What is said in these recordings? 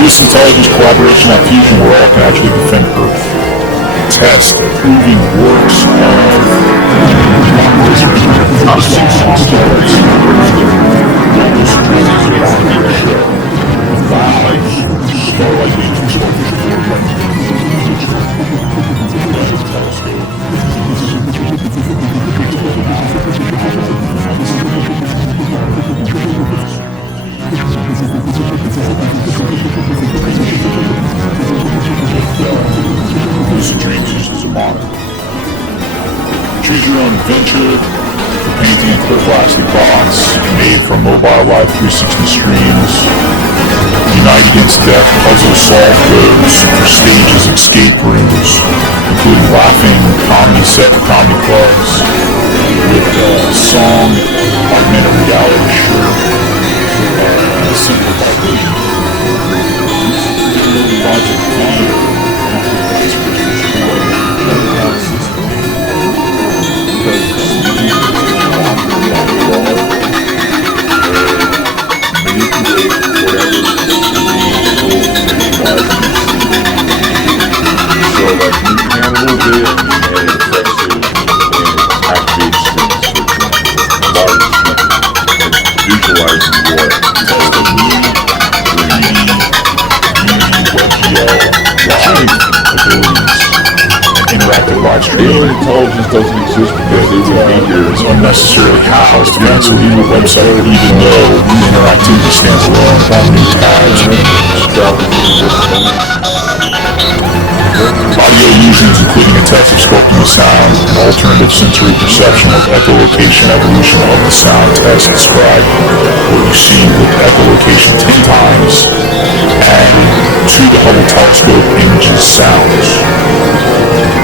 This intelligence collaboration at Fusion where all can actually defend Earth. Test proving works of starlight matrix Lucid Dreams used as a monitor. Choose your own adventure. Painting a clear plastic box made from mobile live 360 streams. Unite against death, puzzle solve goes for stages, escape rooms, including laughing comedy set for comedy clubs, with song, augmented reality shirt, simplified video. Project video. Intelligence doesn't exist because it would be here. It's unnecessarily housed, cancel even a website, even though interactivity stands alone, new tabs, audio illusions, including a test of sculpting the sound, and alternative sensory perception of echolocation evolution of the sound test. Describe what you see with echolocation 10 times, added to the Hubble telescope images sounds,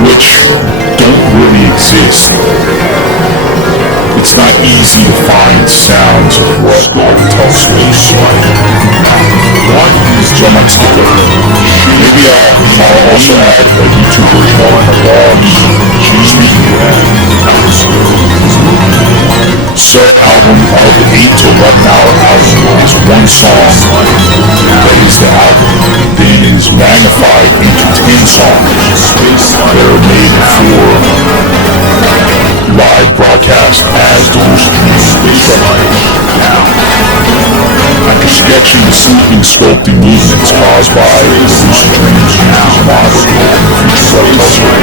which don't really exist. It's not easy to find sounds of what Hubble telescopes like. So I might skip over. Maybe I'll also add a YouTube version of my vlogs. Speaking of that, set album of 8 to 11 hour album is one song that is the album. Then it is magnified into 10 songs that are made for live broadcast as the Lucid Dreams now. After sketching the sleeping sculpting movements caused by Lucid Dreams used as a monitor in future Webb telescope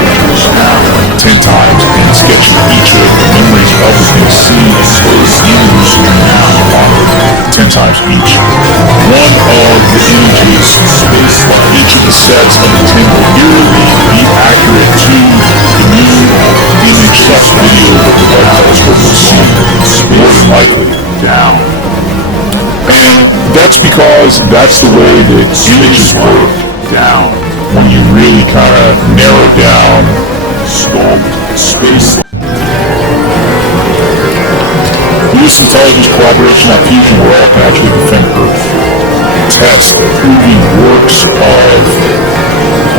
10 times and sketching each of the memories of the things seen exposed in Lucid Dreams used as a monitor 10 times each. One of the images, each of the sets of the 10 will eerily be accurate to the new image / video that the Webb telescope will see, more than likely down. And that's because that's the way that images work down. When you really kind of narrow down, sculpt, space. This intelligence collaboration at Fusion where all can actually defend Earth. Test proving works of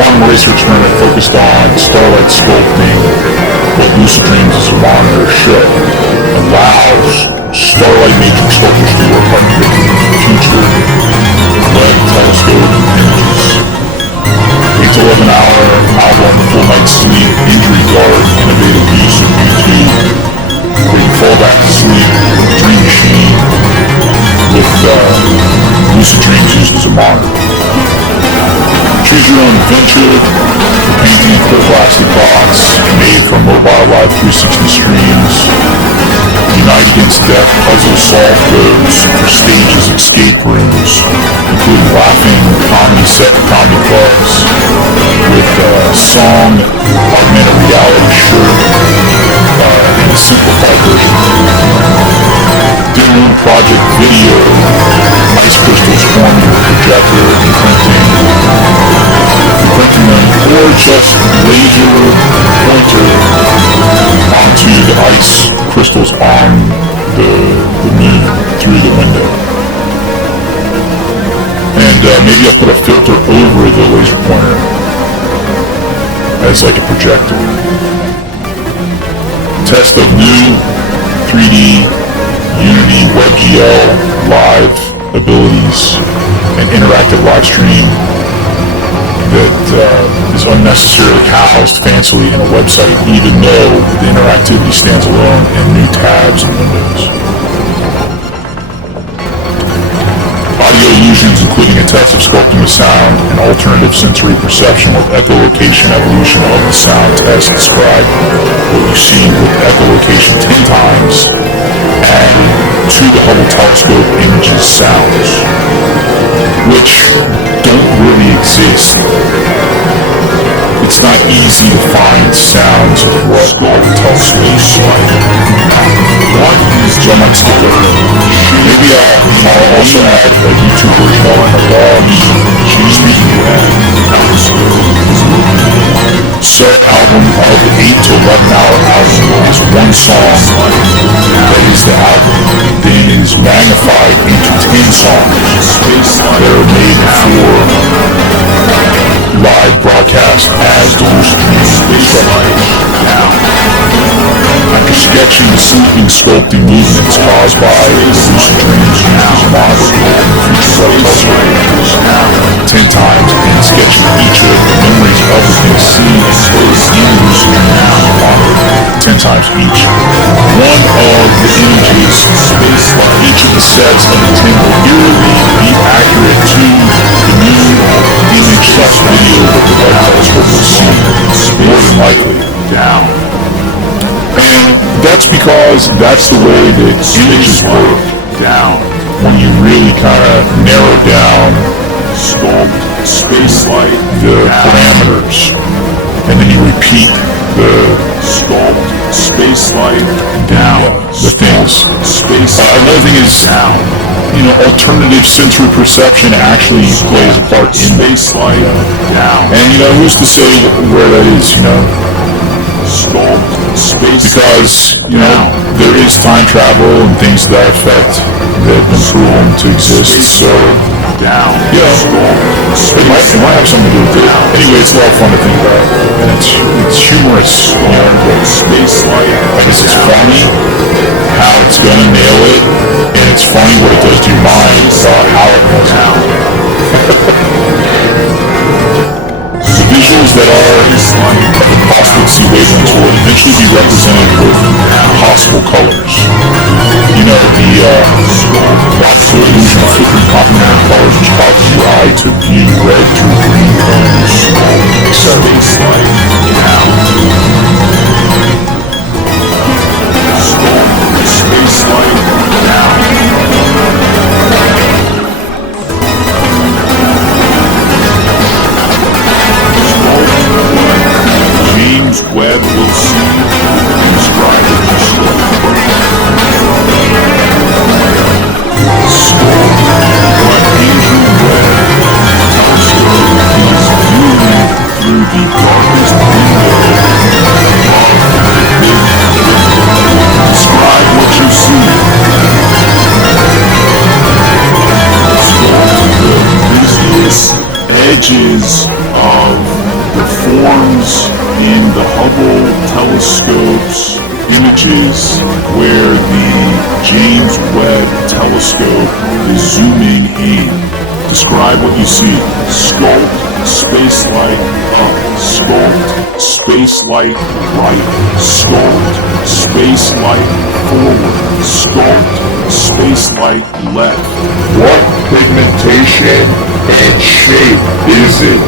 quantum eraser experiment focused on starlight sculpting what Lucid Dreams as a monitor show. Allows starlight matrix sculptures to work by predicting future Webb telescope images. 8 to 11 hour album, full night sleep, injury guard, innovative use of YouTube, where you fall back to sleep with a dream machine with Lucid Dreams used as a monitor. Choose your own adventure. Painting a clear plastic box made from mobile live 360 streams. Unite against death, puzzle solve goes for stages, escape rooms, including laughing comedy set for comedy clubs, with song, augmented reality shirt, and a simplified version. Doing project video, ice crystals forming with projector, imprinting them, or just laser pointer onto the ice crystals on the moon through the window. And maybe I'll put a filter over the laser pointer as like a projector. Test of new 3D Unity WebGL live abilities and an interactive live stream that is unnecessarily housed fancily in a website, even though the interactivity stands alone in new tabs and windows. Audio illusions, including a test of sculpting with sound and alternative sensory perception with echolocation evolution of the sound test. Describe what you see with echolocation 10 times added to the Hubble telescope images sounds, which don't really exist. It's not easy to find sounds of what Hubble telescopes like. What is so I might skip over. Maybe I'll also add a YouTube version of my dog's speaking to that. Set album of the 8 to 11 hour album is one song that is the album. Then it is magnified into 10 songs that are made for live broadcast as the Lucid Dream. After sketching the sleeping, sculpting movements caused by lucid dreams used as a model in future Webb telescope 10 times and sketching each of the memories of the things seen and exposed in the lucid dreams used as a model 10 times each. One of the images, each of the sets of the 10 will eerily be accurate to the new image/video that the Webb telescope will see, more than likely. Down. And that's because that's the way that images work down. When you really kind of narrow down, sculpt, space-light the parameters, and then you repeat the sculpt, space-light down the things. Another thing is, alternative sensory perception actually plays a part in space-light down. And who's to say where that is? Sculpt, space, because there is time travel and things to that effect that have been proven to exist. So it might have something to do with it. Anyway, it's a lot of fun to think about, and it's humorous. I guess it's funny how it's gonna nail it, and it's funny what it does to your mind about how it goes out. The visuals that are the possible to see wavelengths will eventually be represented with possible colors. The optical illusion of flickering complementary colors which causes your eye to view red through green tones, etc. Space-light down. James Webb will see and describe it as sculpt what Andrew Webb telescope is viewing through the darkest window of the Big Dipper. Describe what you see. Sculpt the busiest edges of the forms in the Hubble telescope's images where the James Webb telescope is zooming in. Describe what you see. Sculpt, space-light up. Sculpt, space-light right. Sculpt, space-light forward. Sculpt, space-light left. What pigmentation and shape is it?